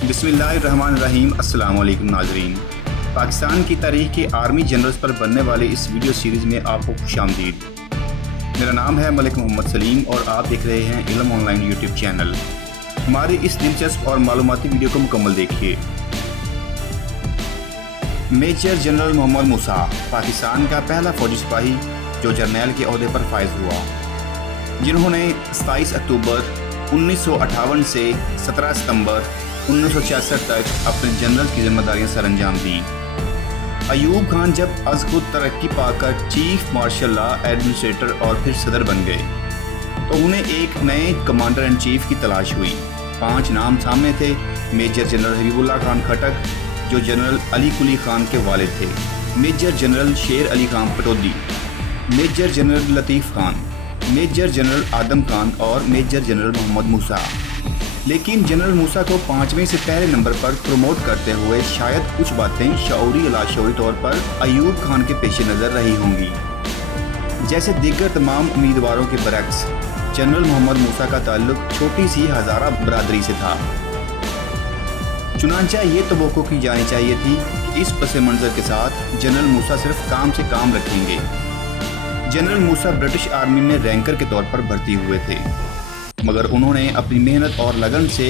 बिस्मिल्लाहिर्रहमानिर्रहीम। अस्सलाम वालेकुम नाज़रीन। पाकिस्तान की तारीख़ के आर्मी जनरल्स पर बनने वाले इस वीडियो सीरीज़ में आपको खुशामदीद। मेरा नाम है मलिक मोहम्मद सलीम और आप देख रहे हैं इल्म ऑनलाइन यूट्यूब चैनल। हमारी इस दिलचस्प और मालूमाती वीडियो को मुकम्मल देखिए। मेजर जनरल मोहम्मद मूसा पाकिस्तान का पहला फ़ौजी सिपाही जो जर्नैल के ओहदे पर फाइज हुआ, जिन्होंने 27 अक्टूबर 1958 से 17 सितंबर 1966 तक अपने जनरल की जिम्मेदारियां सरअंजाम दी। अयूब खान जब अज़ खुद तरक्की पाकर चीफ मार्शल लॉ एडमिनिस्ट्रेटर और फिर सदर बन गए तो उन्हें एक नए कमांडर इन चीफ की तलाश हुई। 5 नाम सामने थे। मेजर जनरल हबीबुल्लाह खान खटक जो जनरल अली कुली खान के वालिद थे, मेजर जनरल शेर अली खान पटौदी, मेजर जनरल लतीफ़ खान, मेजर जनरल आदम खान और मेजर जनरल मोहम्मद मूसा। लेकिन जनरल मूसा को 5वें से पहले नंबर पर प्रमोट करते हुए शायद कुछ बातें शऊरी या लाशऊरी तौर पर अयूब खान के पेश नज़र रही होंगी। जैसे दीगर तमाम उम्मीदवारों के बरक्स जनरल मोहम्मद मूसा का ताल्लुक छोटी सी हज़ारा बरादरी से था। चुनांचा ये तवक्को की जानी चाहिए थी कि इस पस मंज़र के साथ जनरल मूसा सिर्फ काम से काम रखेंगे। जनरल मूसा ब्रिटिश आर्मी में रैंकर के तौर पर भर्ती हुए थे, मगर उन्होंने अपनी मेहनत और लगन से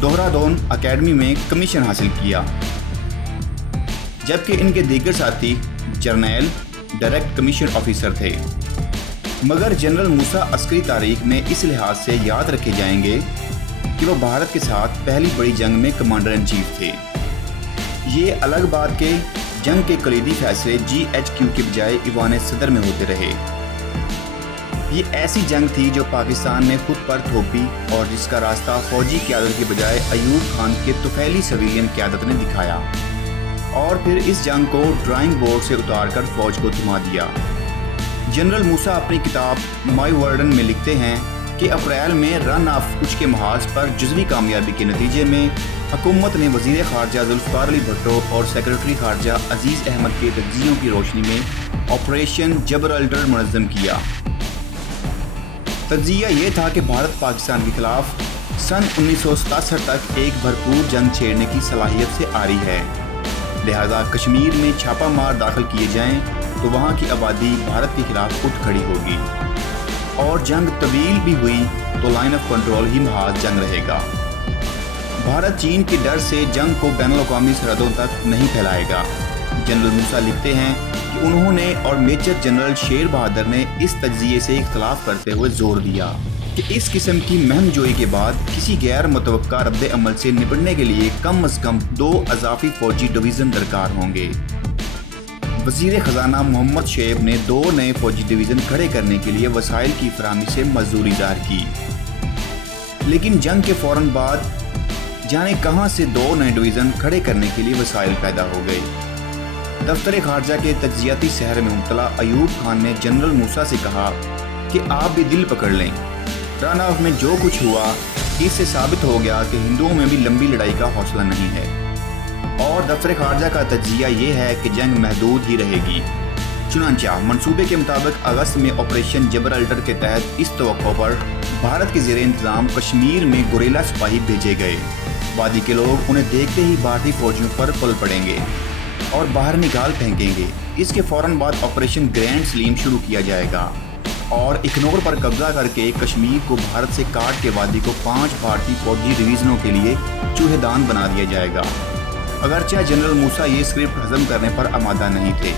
दोहरादोन अकेडमी में कमीशन हासिल किया, जबकि इनके दीगर साथी जर्नैल डायरेक्ट कमीशन ऑफिसर थे। मगर जनरल मूसा अस्करी तारीख में इस लिहाज से याद रखे जाएंगे कि वो भारत के साथ पहली बड़ी जंग में कमांडर इन चीफ थे। ये अलग बात के जंग के कलीदी फैसले GHQ के बजाय ईवान सदर में होते रहे। ये ऐसी जंग थी जो पाकिस्तान ने खुद पर थोपी और जिसका रास्ता फौजी क़यादत के बजाय अयूब खान के तुफैली सिविलियन क़यादत ने दिखाया और फिर इस जंग को ड्राइंग बोर्ड से उतारकर फौज को थमा दिया। जनरल मूसा अपनी किताब माई वर्डन में लिखते हैं कि अप्रैल में रन ऑफ कुछ के महाज पर जुज़वी कामयाबी के नतीजे में हुकूमत ने वज़ीर ख़ारजा ज़ुल्फ़िकार अली भुट्टो और सेक्रेटरी ख़ारजा अज़ीज़ अहमद के तज्ज़ियों की रोशनी में ऑपरेशन जबरअल्टर मुनज़्ज़म किया। तज्ज़िया ये था कि भारत पाकिस्तान के ख़िलाफ़ सन 1967 तक एक भरपूर जंग छेड़ने की सलाहियत से आरी है, लिहाजा कश्मीर में छापा मार दाखिल किए जाएँ तो वहाँ की आबादी भारत के ख़िलाफ़ उठ खड़ी होगी और जंग तवील भी हुई तो लाइन ऑफ कंट्रोल ही महाज जंग रहेगा। भारत चीन के डर से जंग को बैनुल-अक़वामी सरहदों तक नहीं फैलाएगा। जनरल मूसा लिखते हैं कि उन्होंने और मेजर जनरल शेर बहादुर ने इस तज्ज़िये से इख्तलाफ करते हुए जोर दिया कि इस किस्म की महमजोई के बाद किसी गैर मुतवक्का रद्द अमल से निपटने के लिए कम अज़ कम 2 अज़ाफ़ी फ़ौजी डिवीज़न दरकार होंगे। वज़ीर ख़जाना मोहम्मद शेब ने 2 नए फ़ौजी डिवीज़न खड़े करने के लिए वसाइल की फराहमी से मंजूरी ज़ाहिर की, लेकिन जंग के फ़ौरन बाद जाने कहाँ से 2 नए डिवीज़न खड़े करने के लिए वसाइल पैदा हो गए। दफ्तर ख़ारजा के तज्ज़ियाती सहर में मुब्तला अयूब खान ने जनरल मूसा से कहा कि आप भी दिल पकड़ लें, रन ऑफ में जो कुछ हुआ इससे साबित हो गया कि हिंदुओं में भी लंबी लड़ाई का हौसला नहीं है और दफ्तर ख़ारजा का तज्ज़िया ये है कि जंग महदूद ही रहेगी। चुनांचा मंसूबे के मुताबिक अगस्त में ऑपरेशन जबरअल्टर के तहत इस तवक्को पर भारत के ज़ेरे इंतज़ाम कश्मीर में गुरेला सिपाही भेजे गए। वादी के लोग उन्हें देखते ही भारतीय फौजियों पर पल पड़ेंगे और बाहर निकाल फेंकेंगे। इसके फ़ौरन बाद ऑपरेशन ग्रैंड सलीम शुरू किया जाएगा और इखनौर पर कब्जा करके कश्मीर को भारत से काट के वादी को 5 भारतीय फौजी डिवीज़नों के लिए चूहेदान बना दिया जाएगा। अगरचे जनरल मूसा ये स्क्रिप्ट हज़म करने पर आमादा नहीं थे,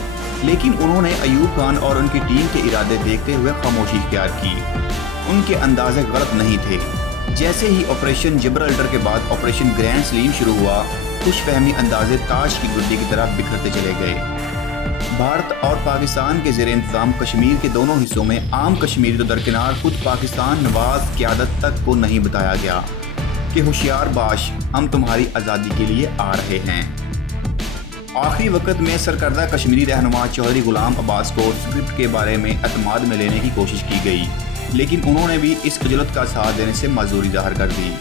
लेकिन उन्होंने अयूब खान और उनकी टीम के इरादे देखते हुए खामोशी इख्तियार की। उनके अंदाजे गलत नहीं थे। जैसे ही ऑपरेशन जबरअल्टर के बाद ऑपरेशन ग्रैंड सलीम शुरू हुआ, खुशफहमी अंदाजे ताश की गुड्डी की तरह बिखरते चले गए। भारत और पाकिस्तान के ज़ेरे इंतज़ाम कश्मीर के दोनों हिस्सों में आम कश्मीरी तो दरकिनार खुद पाकिस्तान नवाज क़यादत तक को नहीं बताया गया कि होशियार बाश, हम तुम्हारी आज़ादी के लिए आ रहे हैं। आखिरी वक्त में सरकर्दा कश्मीरी रहनुमा चौधरी गुलाम अब्बास को स्क्रिप्ट के बारे में एतमाद में लेने की कोशिश की गई, लेकिन उन्होंने भी इस खजलत का साथ देने से माजूरी ज़ाहिर कर दी।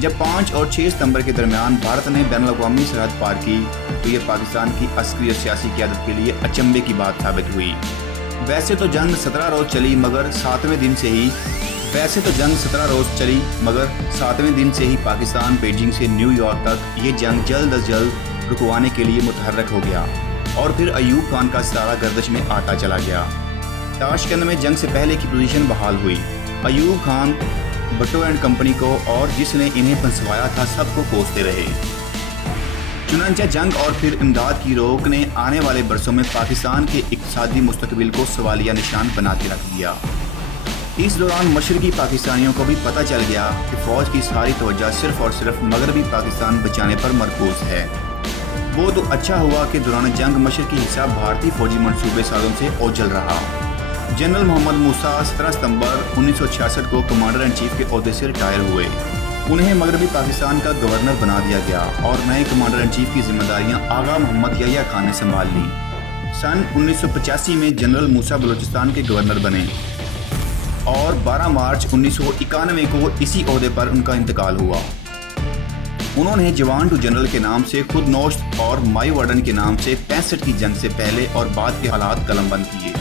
जब 5 और 6 सितंबर के दरमियान भारत ने बैनुल-अक़वामी सरहद पार की तो ये पाकिस्तान की अस्करी और सियासी क़यादत के लिए अचंभे की बात साबित हुई। वैसे तो जंग 17 रोज़ चली, मगर 7वें दिन से ही वैसे तो जंग 17 रोज़ चली, मगर 7वें दिन से ही पाकिस्तान बीजिंग से न्यूयॉर्क तक ये जंग जल्द अज जल्द रुकवाने के लिए मुतहर्रक हो गया और फिर अयूब खान का सितारा गर्दिश में आता चला गया। ताशकंद में जंग से पहले की पोजीशन बहाल हुई। अयूब खान भुट्टो एंड कंपनी को और जिसने इन्हें फंसवाया था सबको कोसते रहे। चुनांचे जंग और फिर इमदाद की रोक ने आने वाले बरसों में पाकिस्तान के इक़्तिसादी मुस्तकबिल को सवालिया निशान बना के रख दिया। इस दौरान मशरकी पाकिस्तानियों को भी पता चल गया कि फ़ौज की सारी तवज्जो सिर्फ और सिर्फ मगरबी पाकिस्तान बचाने पर मरकूज है। वो तो अच्छा हुआ कि दौरान जंग मशरकी हिस्सा भारतीय फौजी मंसूबे सालों से ओझल रहा। जनरल मोहम्मद मूसा 17 सितंबर 1966 को कमांडर इन चीफ के ओहदे से रिटायर हुए। उन्हें मगरबी पाकिस्तान का गवर्नर बना दिया गया और नए कमांडर इन चीफ की जिम्मेदारियां आगा मोहम्मद यहिया खान ने संभाल ली। सन 1985 में जनरल मूसा बलूचिस्तान के गवर्नर बने और 12 मार्च 1991 को इसी ओहदे पर उनका इंतकाल हुआ। उन्होंने जवान टू जनरल के नाम से खुद नोश्त और माई वार्डन के नाम से 65 की जंग से पहले और बाद के हालात कलमबंद किए।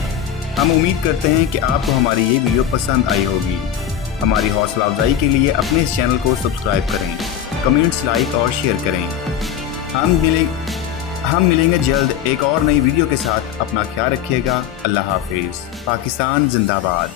हम उम्मीद करते हैं कि आपको हमारी ये वीडियो पसंद आई होगी। हमारी हौसला अफजाई के लिए अपने इस चैनल को सब्सक्राइब करें, कमेंट्स लाइक और शेयर करें। हम मिलेंगे जल्द एक और नई वीडियो के साथ। अपना ख्याल रखिएगा। अल्लाह हाफिज़। पाकिस्तान जिंदाबाद।